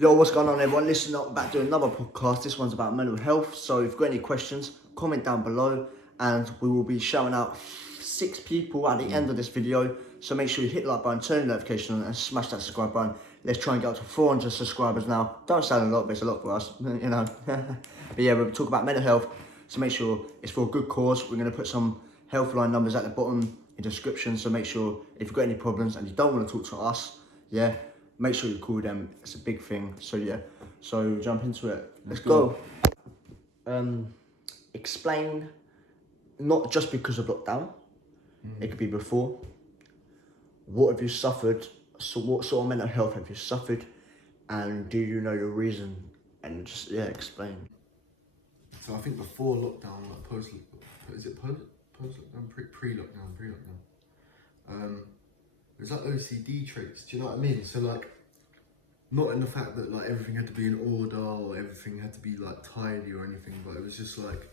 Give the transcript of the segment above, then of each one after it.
Yo, what's going on everyone? Listen up, back to another podcast. This one's about mental health. So if you've got any questions, comment down below and we will be shouting out 6 people at the end of this video. So make sure you hit the like button, turn the notification on and smash that subscribe button. Let's try and get up to 400 subscribers now. Don't sound a lot, but it's a lot for us, you know. But yeah, we'll talk about mental health. So make sure it's for a good cause. We're going to put some Healthline numbers at the bottom in the description. So make sure if you've got any problems and you don't want to talk to us, yeah, make sure you call them. It's a big thing. So yeah, so jump into it. Let's go. Explain, not just because of lockdown, it could be before. What have you suffered? So what sort of mental health have you suffered? And do you know your reason? And just, yeah, explain. So I think before lockdown, like post-lockdown, pre-lockdown, there's like OCD traits, do you know what I mean? So like, not in the fact that like everything had to be in order or everything had to be like tidy or anything, but it was just like,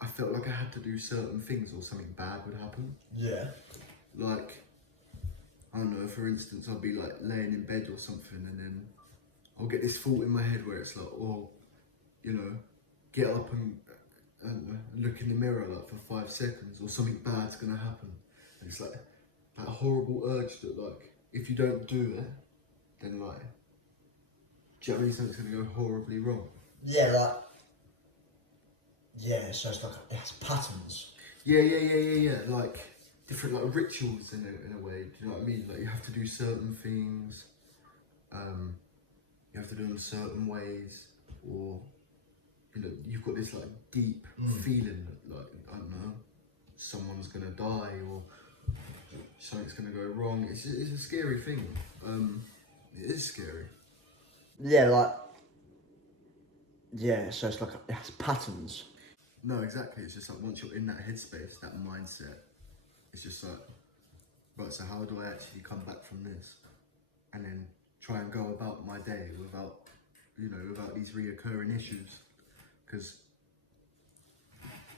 I felt like I had to do certain things or something bad would happen. Yeah. Like, I don't know, for instance, I'll be like laying in bed or something and then I'll get this thought in my head where it's like, oh, you know, get up and look in the mirror like for 5 seconds or something bad's gonna happen. And it's like that horrible urge that like, if you don't do it, then like, do you know what I mean? Something's gonna go horribly wrong. Yeah, like, yeah, so it's like, it has patterns. Yeah. Like different like rituals in a way. Do you know what I mean? Like you have to do certain things. You have to do them certain ways, or you know, you've got this like deep feeling that like I don't know, someone's gonna die or something's gonna go wrong. It's a scary thing. It is scary. Yeah, like, yeah, so it's like, it has patterns. No, exactly. It's just like once you're in that headspace, that mindset, it's just like, right, so how do I actually come back from this? And then try and go about my day without, you know, without these reoccurring issues. Because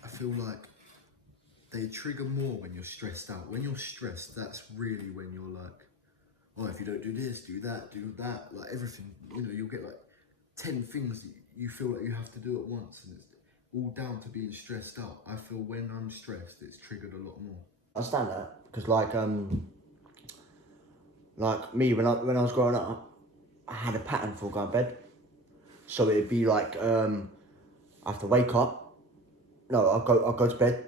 I feel like they trigger more when you're stressed out. When you're stressed, that's really when you're like, oh, if you don't do this, do that, like everything, you know, you'll get like 10 things that you feel like you have to do at once, and it's all down to being stressed out. I feel when I'm stressed, it's triggered a lot more. I understand that because like me when I was growing up, I had a pattern for going to bed. So it'd be like I have to wake up. No, I'll go to bed,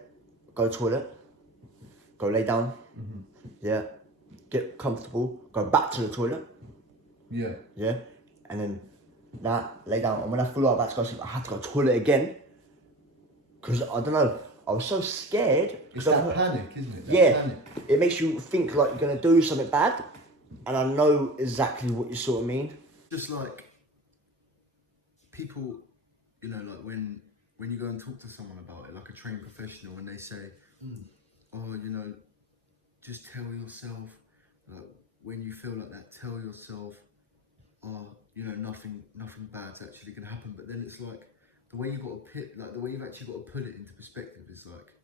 go to the toilet, go lay down. Yeah, get comfortable, go back to the toilet. Yeah. Yeah, and then lay down. And when I feel like I'm about to go to sleep, I had to go to the toilet again. Because I don't know, I was so scared. It's that panic, isn't it? Panic. It makes you think like you're gonna do something bad, and I know exactly what you sort of mean. Just like people, you know, like when you go and talk to someone about it, like a trained professional, and they say, oh, you know, just tell yourself, like when you feel like that, tell yourself, oh, you know, nothing bad's actually gonna happen. But then it's like the way you've got to the way you've actually got to put it into perspective is like,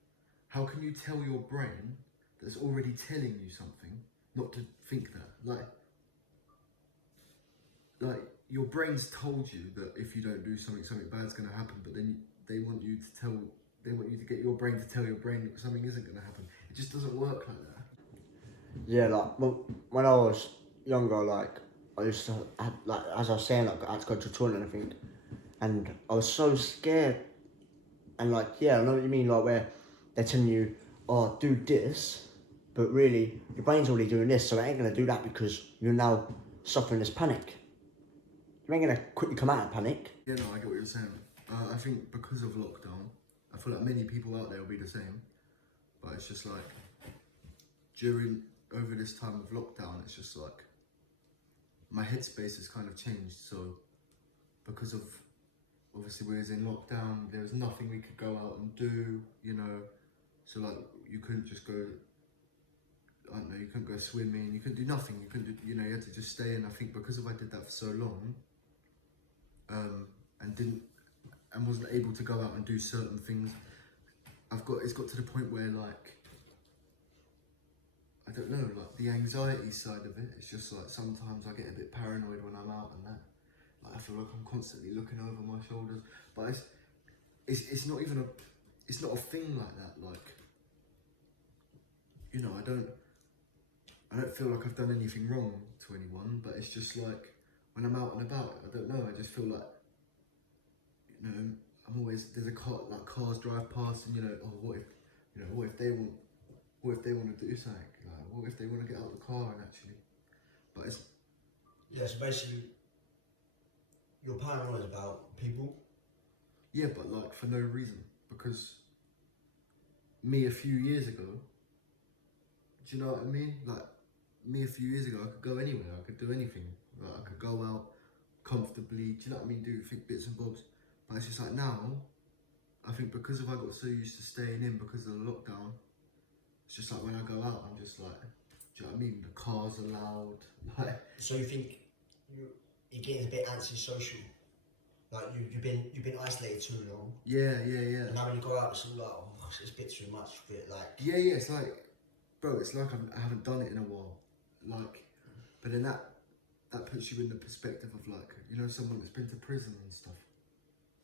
how can you tell your brain that's already telling you something not to think that? Like your brain's told you that if you don't do something bad's gonna happen, but then they want you to get your brain to tell your brain that something isn't gonna happen. It just doesn't work like that. Yeah, like when I was younger, like I used to, like as I was saying, like I had to go to the toilet and everything, and I was so scared. And like, yeah, I know what you mean, like where they're telling you, oh, do this, but really your brain's already doing this, so it ain't gonna do that because you're now suffering this panic. You ain't gonna quickly come out of panic. Yeah, no, I get what you're saying. I think because of lockdown, I feel like many people out there will be the same, but it's just like over this time of lockdown, it's just like my headspace has kind of changed. So because of obviously we was in lockdown, there was nothing we could go out and do, you know. So like you couldn't just go, I don't know, you couldn't go swimming, you couldn't do nothing, you couldn't do, you know, you had to just stay in. I think because I did that for so long, and wasn't able to go out and do certain things, it's got to the point where like I don't know, like the anxiety side of it. It's just like sometimes I get a bit paranoid when I'm out and that. Like I feel like I'm constantly looking over my shoulders, but it's not even it's not a thing like that. Like, you know, I don't feel like I've done anything wrong to anyone, but it's just like when I'm out and about, I don't know, I just feel like, you know, I'm always, there's a car, like cars drive past and, you know, oh, what if, you know, what if they want to do something? Like, what if they want to get out of the car and actually, but it's, Yeah, so basically, you're paranoid about people. yeah, but like for no reason, because me a few years ago, do you know what I mean? Like, me a few years ago, I could go anywhere, I could do anything. Like, I could go out comfortably, do you know what I mean? Do think bits and bobs. But it's just like now, I think because I got so used to staying in because of the lockdown, it's just like when I go out, I'm just like, do you know what I mean? The cars are loud. Like, So you think you're getting a bit antisocial? Like you've been isolated too long. yeah. And now when you go out, it's all like, oh, it's a bit too much. A bit like. Yeah, it's like, bro, it's like I haven't done it in a while. Like, but then that puts you in the perspective of like, you know, someone that's been to prison and stuff.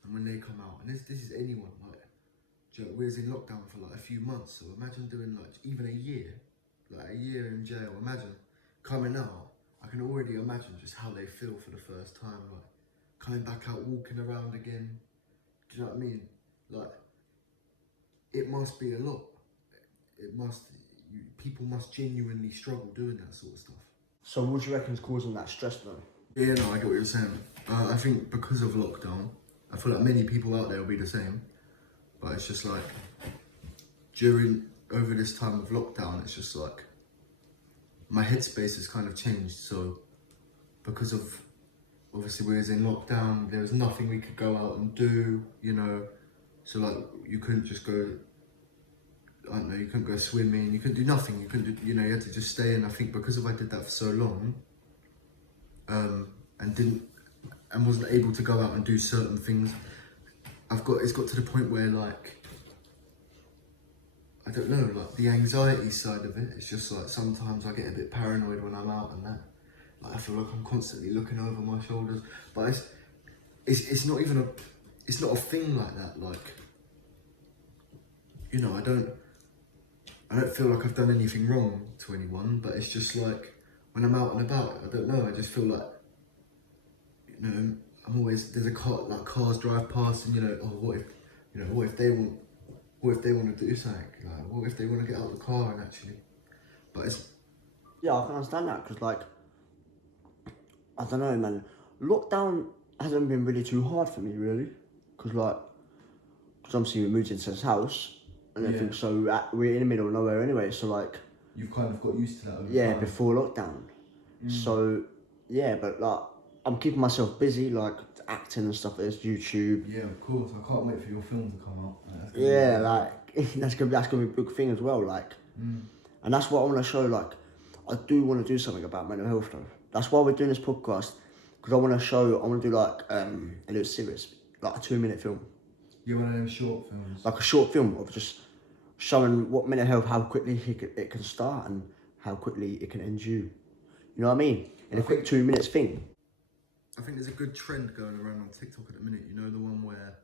And when they come out, and this is anyone, like, do you know, we was in lockdown for like a few months, so imagine doing like even a year in jail. Imagine coming out. I can already imagine just how they feel for the first time, like coming back out, walking around again. Do you know what I mean? Like, it must be a lot. It must. People must genuinely struggle doing that sort of stuff. So what do you reckon's causing that stress though? Yeah, no, I get what you're saying. I think because of lockdown, I feel like many people out there will be the same. But it's just like, over this time of lockdown, it's just like, my headspace has kind of changed. So, because of, obviously we was in lockdown, there was nothing we could go out and do, you know. So like, you couldn't just go, I don't know, you couldn't go swimming, you couldn't do nothing, you couldn't do, you know, you had to just stay in. I think because I did that for so long, and wasn't able to go out and do certain things, it's got to the point where like, I don't know, like the anxiety side of it, it's just like sometimes I get a bit paranoid when I'm out and that. Like I feel like I'm constantly looking over my shoulders, but it's not even it's not a thing like that. Like, you know, I don't feel like I've done anything wrong to anyone, but it's just like when I'm out and about, I don't know, I just feel like, you know, I'm always, there's a car, like cars drive past and, you know, oh, what if they want to do something? Like, what if they want to get out of the car and actually, but it's, Yeah, I can understand that because like, I don't know, man. Lockdown hasn't been really too hard for me, really, because obviously we moved into this house and everything, Yeah. so we're in the middle of nowhere anyway. So like, you've kind of got used to that over yeah, time. before lockdown. So yeah, but like, I'm keeping myself busy, like acting and stuff. There's YouTube. Yeah, of course. I can't wait for your film to come out. Yeah, like that's gonna be a big thing as well. Like, and that's what I want to show. Like, I do want to do something about mental health though. That's why we're doing this podcast, because I want to show. I want to do like a little series, like a 2-minute film, You're one of them short films. like a short film of just showing what mental health, how quickly it can start and how quickly it can end you. You know what I mean? In a quick 2 minutes thing. I think there's a good trend going around on TikTok at the minute. You know, the one where,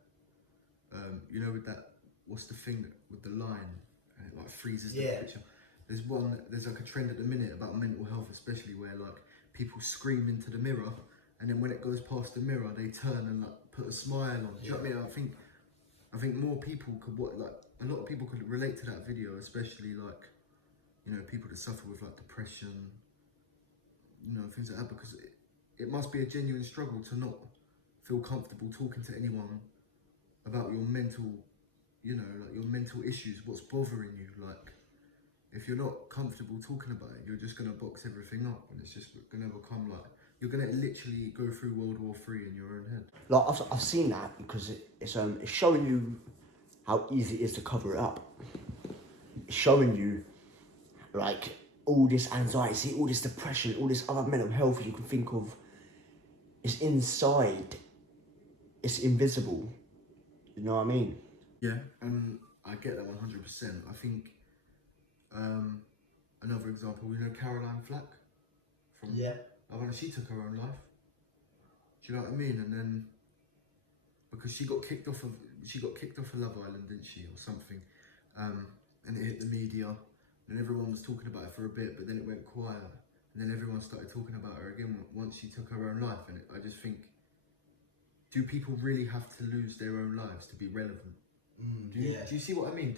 you know, with that, what's the thing with the line, and it like freezes the picture. There's like a trend at the minute about mental health, especially where like people scream into the mirror, and then when it goes past the mirror, they turn and like put a smile on. Do you know what I mean? I think more people could a lot of people could relate to that video, especially like, you know, people that suffer with like depression, you know, things like that, because it must be a genuine struggle to not feel comfortable talking to anyone about your mental, you know, like your mental issues, what's bothering you. Like, if you're not comfortable talking about it, you're just gonna box everything up, and it's just gonna become like, you're gonna literally go through World War III in your own head. Like I've seen that because it's showing you how easy it is to cover it up. It's showing you like all this anxiety, all this depression, all this other mental health you can think of. It's inside. It's invisible. You know what I mean? Yeah, and I get that 100%. I think a another example, you know Caroline Flack from she took her own life. Do you know what I mean? And then because she got kicked off of Love Island, didn't she, or something? And it hit the media, and everyone was talking about it for a bit, but then it went quiet, and then everyone started talking about her again once she took her own life. And I just think, do people really have to lose their own lives to be relevant? Do you see what I mean?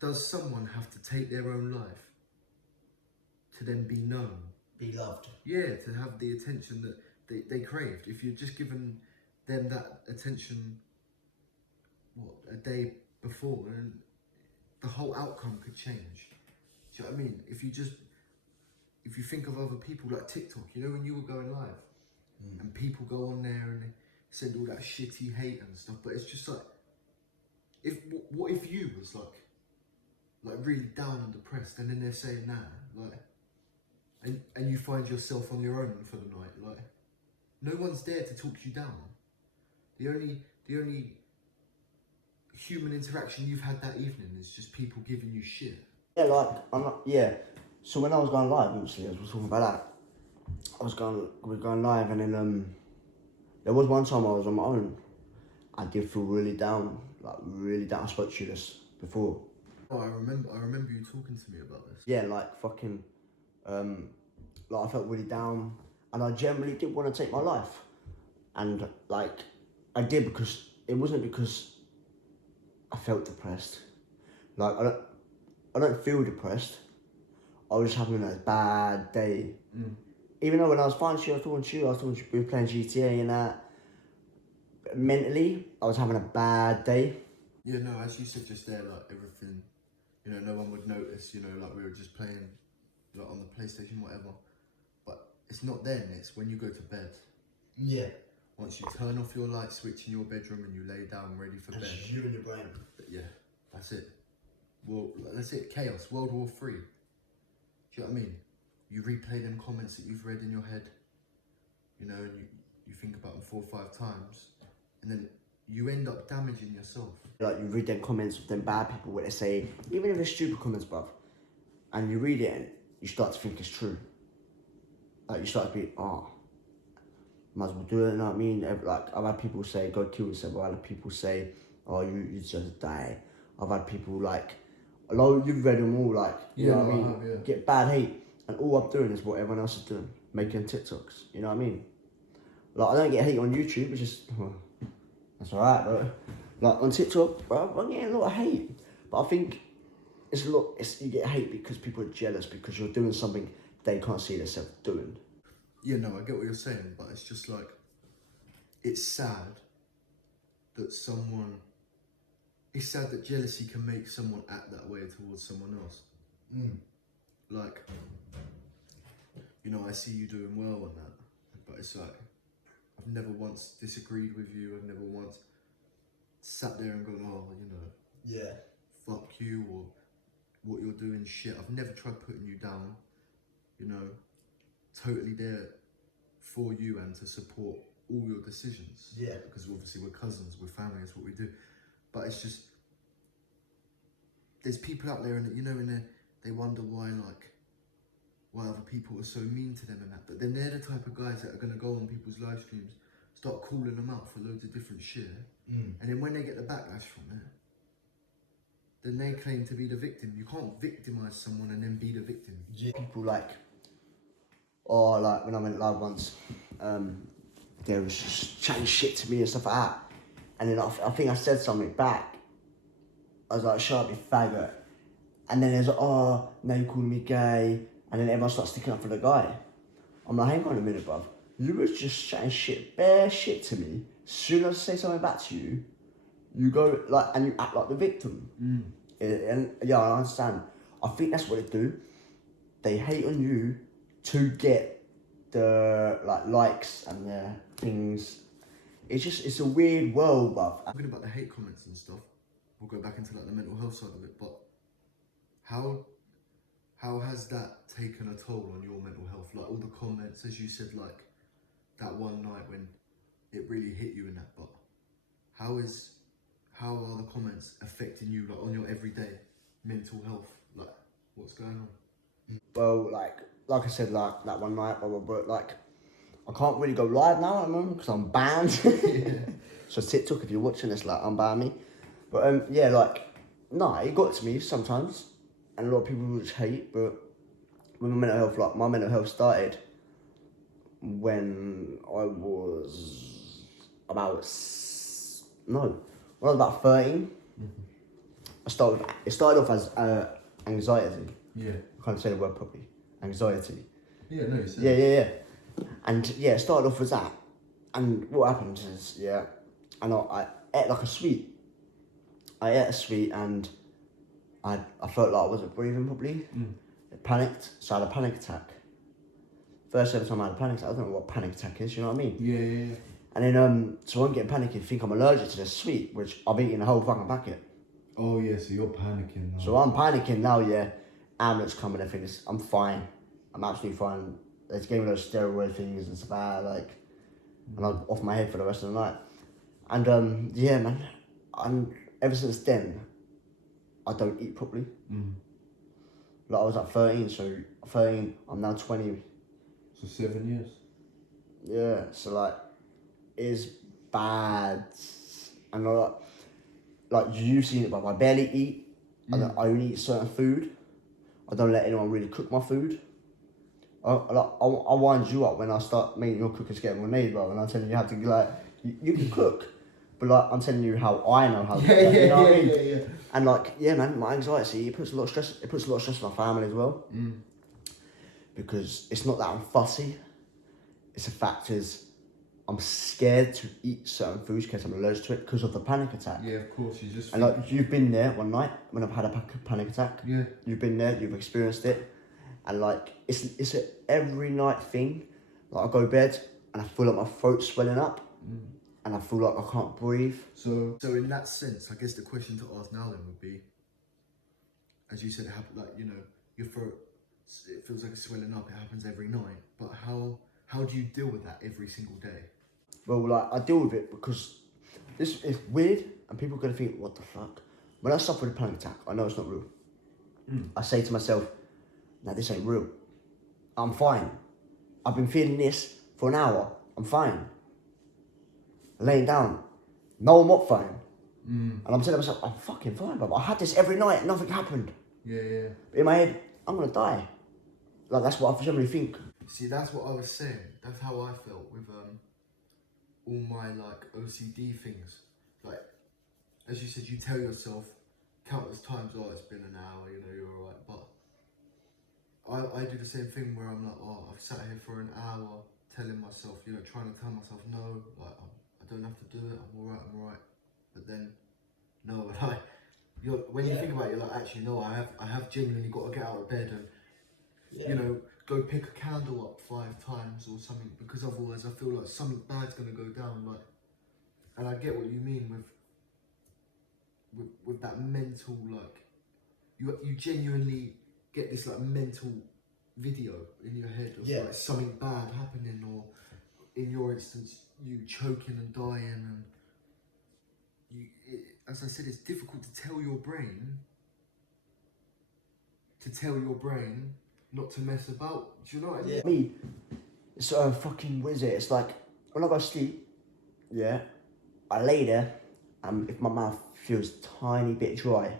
Does someone have to take their own life to then be known? Be loved. Yeah, to have the attention that they craved. If you're just given them that attention, a day before, and the whole outcome could change. Do you know what I mean? If you think of other people like TikTok, you know, when you were going live, and people go on there and they send all that shitty hate and stuff, but it's just like, what if you was like really down and depressed, and then they're saying that, like, and you find yourself on your own for the night, like, no one's there to talk you down. The only human interaction you've had that evening is just people giving you shit. Yeah, like, so when I was going live, obviously, as we were talking about that, we were going live, and then there was one time I was on my own. I did feel really down, I spoke to you this before. Oh, I remember you talking to me about this. Yeah, like fucking, like I felt really down, and I generally did want to take my life, and like I did, because it wasn't because I felt depressed. Like I don't feel depressed. I was having a bad day. Even though when I was fine to you, I was talking to you, we were playing GTA and that. But mentally, I was having a bad day. Yeah, no, as you said just there, like everything, you know, no one would notice, you know, like we were just playing like on the PlayStation, whatever. But it's not then, it's when you go to bed. Yeah. Once you turn off your light switch in your bedroom and you lay down ready for bed. It's you and your brain. Yeah, that's it. Well, that's it, chaos, World War III. Do you know what I mean? You replay them comments that you've read in your head, you know, and you think about them 4 or 5 times, and then you end up damaging yourself. Like, you read them comments of them bad people where they say, even if they're stupid comments, bruv, and you read it and you start to think it's true. Like, you start to be, might as well do it, you know what I mean? Like, I've had people say, go kill yourself. I've had people say, oh, you just die. I've had people like, you've read them all, like, you know what I mean? Get bad hate. And all I'm doing is what everyone else is doing, making TikToks, you know what I mean? Like, I don't get hate on YouTube, it's just, that's alright, bro. Like, on TikTok, bro, I'm getting a lot of hate. But I think you get hate because people are jealous because you're doing something they can't see themselves doing. Yeah, no, I get what you're saying, but it's just like, it's sad that jealousy can make someone act that way towards someone else. Like, you know, I see you doing well and that, but it's like, I've never once disagreed with you, I've never once sat there and gone, oh, you know, fuck you, or what you're doing shit. I've never tried putting you down, you know, totally there for you and to support all your decisions. Yeah. Because obviously we're cousins, we're family, that's what we do. But it's just, there's people out there and, you know, and they wonder why other people are so mean to them and that. But then they're the type of guys that are going to go on people's live streams, start calling them out for loads of different shit. And then when they get the backlash from it, then they claim to be the victim. You can't victimize someone and then be the victim. People like, or like when I went live once, they was just chatting shit to me and stuff like that. And then I think I said something back. I was like, shut up, you faggot. And then there's like, oh, now you're calling me gay. And then everyone starts sticking up for the guy. I'm like, hang on a minute, bruv. You was just chatting shit, bare shit to me. As soon as I say something back to you, you go like, and you act like the victim. And yeah, I understand. I think that's what they do. They hate on you to get the likes and the things. It's a weird world, bruv. Talking about the hate comments and stuff, we'll go back into like the mental health side of it, but how has that taken a toll on your mental health? Like all the comments, as you said, like that one night when it really hit you in that, but how are the comments affecting you like on your everyday mental health? Like, What's going on? Well, like I said, like that one night, but like I can't really go live now at the moment because I'm banned. So TikTok, if you're watching this, like unban me. But yeah, like no, it got to me sometimes, and a lot of people would hate. But with my mental health, like my mental health started when I was when I was about 13. It started off as anxiety. Yeah. I can't say the word properly. Anxiety. Yeah, no, you said Yeah. And yeah, it started off with that. And what happened is, and I ate like a sweet. I ate a sweet and I felt like I wasn't breathing properly. I panicked, so I had a panic attack. First ever time I had a panic attack. I don't know what panic attack is, you know what I mean? Yeah. And then, so I'm getting panicky, think I'm allergic to this sweet, which I've eaten the whole fucking packet. Oh yeah, so you're panicking now. So I'm panicking now, yeah. Ambulance coming, I think I'm fine. I'm absolutely fine. They gave me those steroid things and stuff like, and I'm off my head for the rest of the night. And yeah, man. And ever since then, I don't eat properly. Like I was at 13, so 13, I'm now 20. So 7 years. Yeah, so like, it's bad. And like you've seen it, but I barely eat. I only eat certain food. I don't let anyone really cook my food. I wind you up when I start making your cooking getting my neighbour and I'm telling you how to like you can cook, but like I'm telling you how I know how to cook. You know what I mean? Yeah. And like man, my anxiety it puts a lot of stress. It puts a lot of stress on my family as well. Because it's not that I'm fussy. It's the fact is I'm scared to eat certain foods because I'm allergic to it because of the panic attack. Yeah, of course. You just. And like you've been there one night when I've had a panic attack. Yeah. You've been there. You've experienced it, and like it's a every night thing. Like I go to bed and I feel like my throat's swelling up, and I feel like I can't breathe. So in that sense, I guess the question to ask now then would be, as you said, your throat, it feels like it's swelling up. It happens every night. But how do you deal with that every single day? Well, like I deal with it because this is weird, and people are gonna think, "What the fuck?" When I suffer a panic attack, I know it's not real. I say to myself, "No, this ain't real. I'm fine. I've been feeling this for an hour. I'm fine. Laying down, no, I'm not fine." And I'm telling myself, "I'm fucking fine, but I had this every night. And nothing happened." Yeah. But in my head, I'm gonna die. Like that's what I generally think. See, that's what I was saying. That's how I felt with all my like OCD things. Like, as you said, you tell yourself countless times, "Oh, it's been an hour. You're alright." But I do the same thing where I'm like, "Oh, I've sat here for an hour telling myself, trying to tell myself no, like I don't have to do it. I'm alright." But then, no, like when you think about it, you're like, actually, no, I have genuinely got to get out of bed and go pick a candle up 5 times or something, because otherwise I feel like something bad's gonna go down. Like, and I get what you mean with that mental, like you genuinely get this like mental video in your head of like something bad happening, or in your instance you choking and dying, and as I said, it's difficult to tell your brain not to mess about. Do you know what I mean? Me, it's fucking wizard. It's like when I go to sleep, I lay there, and if my mouth feels tiny bit dry,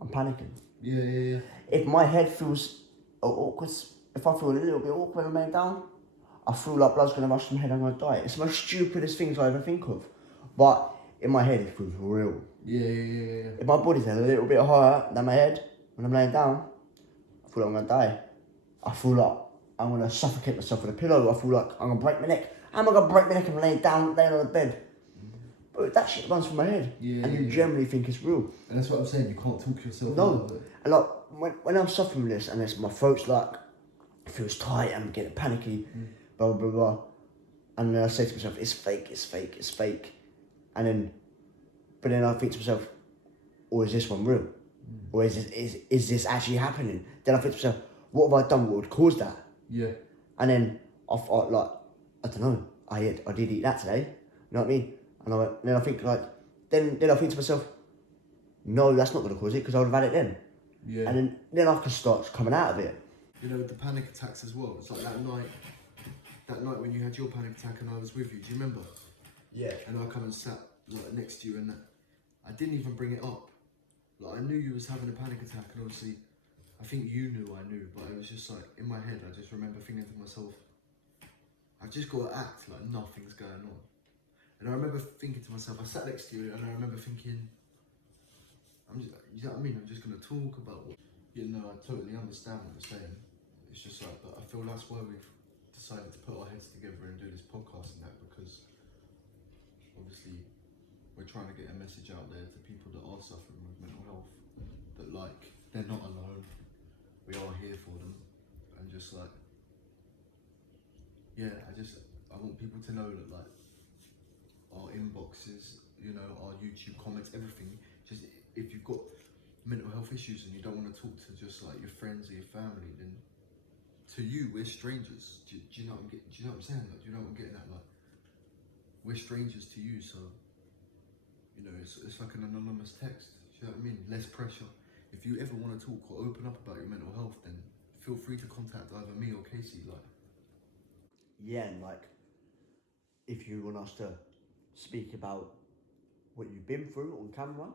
I'm panicking. Yeah. If my head feels awkward, if I feel a little bit awkward when I'm laying down, I feel like blood's gonna rush from my head. I'm gonna die. It's the most stupidest things I ever think of, but in my head it feels real. Yeah. If my body's a little bit higher than my head when I'm laying down, I feel like I'm gonna die. I feel like I'm gonna suffocate myself with a pillow. I feel like I'm gonna break my neck. How am I gonna break my neck and laying on the bed? But that shit runs through my head, and you generally think it's real. And that's what I'm saying. You can't talk yourself No, out of it. and like when I'm suffering with this, and my throat's like feels tight, and I'm getting panicky, blah blah blah, and then I say to myself, "It's fake," but then I think to myself, "Or is this one real? Or is this actually happening?" Then I think to myself, "What have I done? What would cause that?" Yeah. And then I don't know. I did eat that today. You know what I mean? And then I think then I think to myself, no, that's not going to cause it because I would have had it then. Yeah. And then I can start coming out of it. You know, with the panic attacks as well. It's like that night when you had your panic attack and I was with you. Do you remember? Yeah. And I come and sat like next to you, and I didn't even bring it up. Like I knew you was having a panic attack, and obviously, I think you knew I knew, but it was just like in my head. I just remember thinking to myself, I've just got to act like nothing's going on. And I remember thinking to myself, I sat next to you, and I remember thinking, you know what I mean? I'm just gonna talk about what. You know, I totally understand what you're saying. It's just like, but I feel that's why we've decided to put our heads together and do this podcast and that, because obviously we're trying to get a message out there to people that are suffering with mental health, that like they're not alone, we are here for them, and just like, yeah, I want people to know that like our inboxes, you know, our YouTube comments, everything, just if you've got mental health issues and you don't want to talk to just like your friends or your family, then to you we're strangers. Do you know what I'm saying? Like, do you know what I'm getting at? Like, we're strangers to you, so you know it's like an anonymous text. Do you know what I mean? Less pressure. If you ever want to talk or open up about your mental health, then feel free to contact either me or Casey. Like, Yeah, and like, if you want us to speak about what you've been through on camera,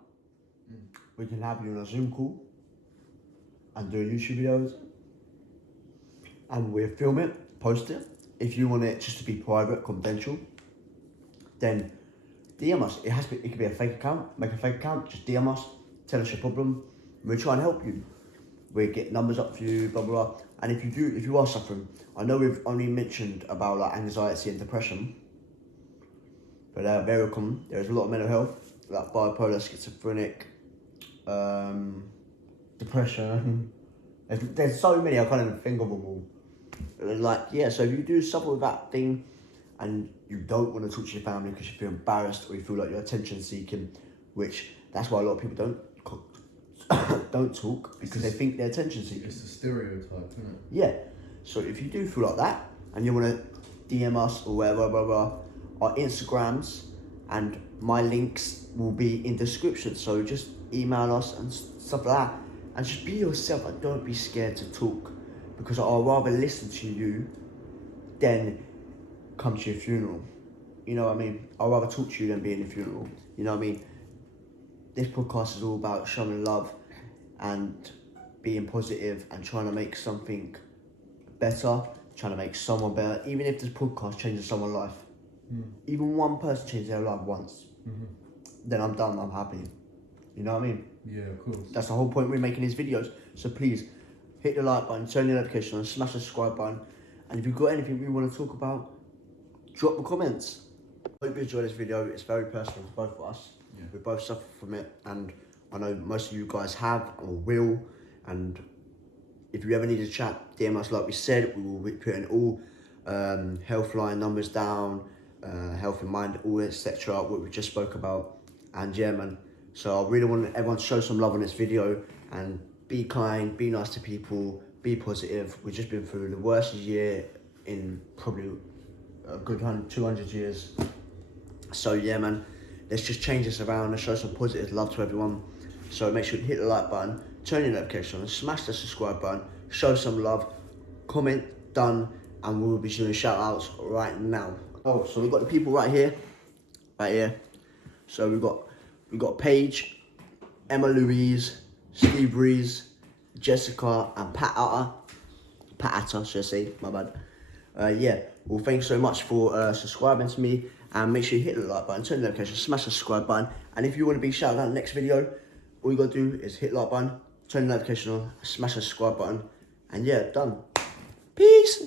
we can have you on a Zoom call and do YouTube videos, and we'll film it, post it. If you want it just to be private, confidential, then DM us. It could be a fake account. Make a fake account. Just DM us. Tell us your problem. We'll try and help you. We'll get numbers up for you. Blah blah blah. And if you are suffering, I know we've only mentioned about like anxiety and depression, but they're very common. There's a lot of mental health, like bipolar, schizophrenic, depression. There's so many, I can't even think of them all. Like, yeah, so if you do suffer with that thing and you don't want to talk to your family because you feel embarrassed or you feel like you're attention seeking, which that's why a lot of people don't talk, because they think they're attention seeking. it's a stereotype, isn't it? Yeah. So if you do feel like that and you want to DM us or whatever, blah, blah, our Instagrams and my links will be in description. So just email us and stuff like that. And just be yourself and don't be scared to talk, because I'd rather listen to you than come to your funeral. You know what I mean? I'd rather talk to you than be in the funeral. You know what I mean? This podcast is all about showing love and being positive and trying to make something better, trying to make someone better. Even if this podcast changes someone's life, even one person changes their life once, then I'm done, I'm happy. You know what I mean? Yeah, of course. That's the whole point we're making these videos. So please, hit the like button, turn the notification on, smash the subscribe button. And if you've got anything you want to talk about, drop the comments. Hope you enjoyed this video. It's very personal to both of us. Yeah. We both suffer from it, and I know most of you guys have or will. And if you ever need a chat, DM us like we said. We will be putting all health line numbers down, health in mind, all etc. what we just spoke about. And yeah, man. So I really want everyone to show some love on this video and be kind, be nice to people, be positive. We've just been through the worst year in probably a good 200 years. So yeah, man, let's just change this around and show some positive love to everyone. So make sure you hit the like button, turn your notification on, smash the subscribe button, show some love, comment, done, and we'll be doing shout outs right now. Oh, so we've got the people right here. So we've got Paige, Emma Louise, Steve Rees, Jessica, and Pat Atta, should I say, my bad. Yeah, well, thanks so much for subscribing to me, and make sure you hit the like button, turn the notification, smash the subscribe button, and if you want to be shouted out in the next video, all you got to do is hit the like button, turn the notification on, smash the subscribe button, and yeah, done. Peace!